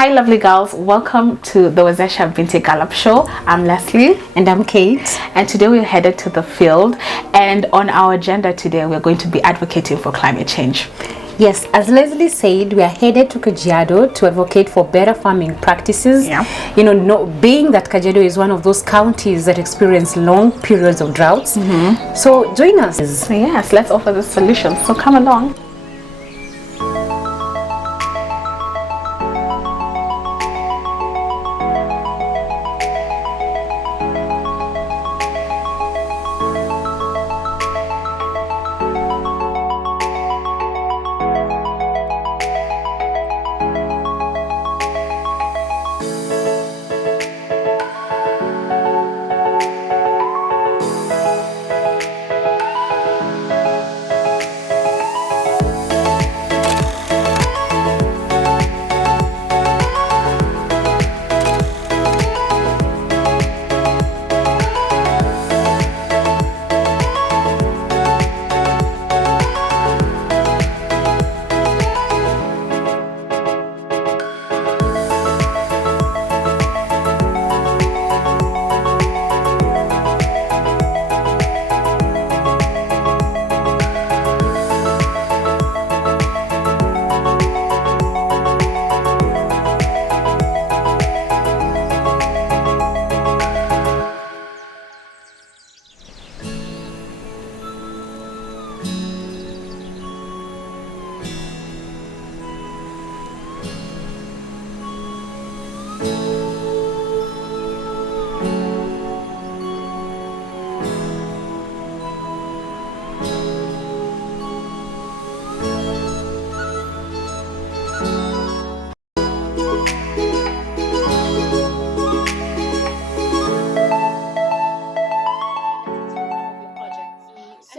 Hi lovely girls, welcome to the Wezesha Binti Gallop Show. I'm Leslie. And I'm Kate. And today we're headed to the field, and on our agenda today we're going to be advocating for climate change. Yes, as Leslie said, we are headed to Kajiado to advocate for better farming practices. Yeah. Being that Kajiado is one of those counties that experience long periods of droughts. So join us. Yes, let's offer the solution. So come along.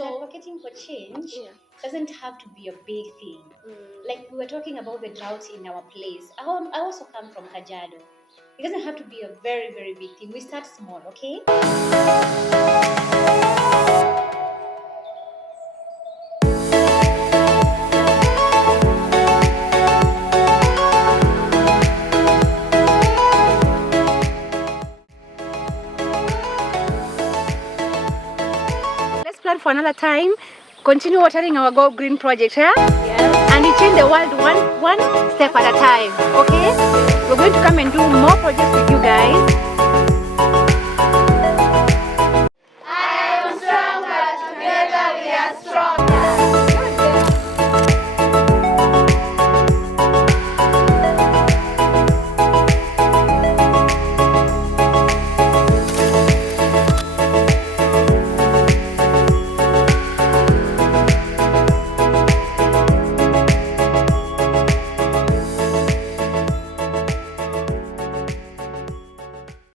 Advocating for change doesn't have to be a big thing. Like we were talking about the drought in our place. I also come from Kajiado. It doesn't have to be a very, very big thing. We start small, okay? Let's plan for another time. Continue watering our Go Green project, yeah? Yes. And we change the world one step at a time, okay? We're going to come and do more projects with you guys.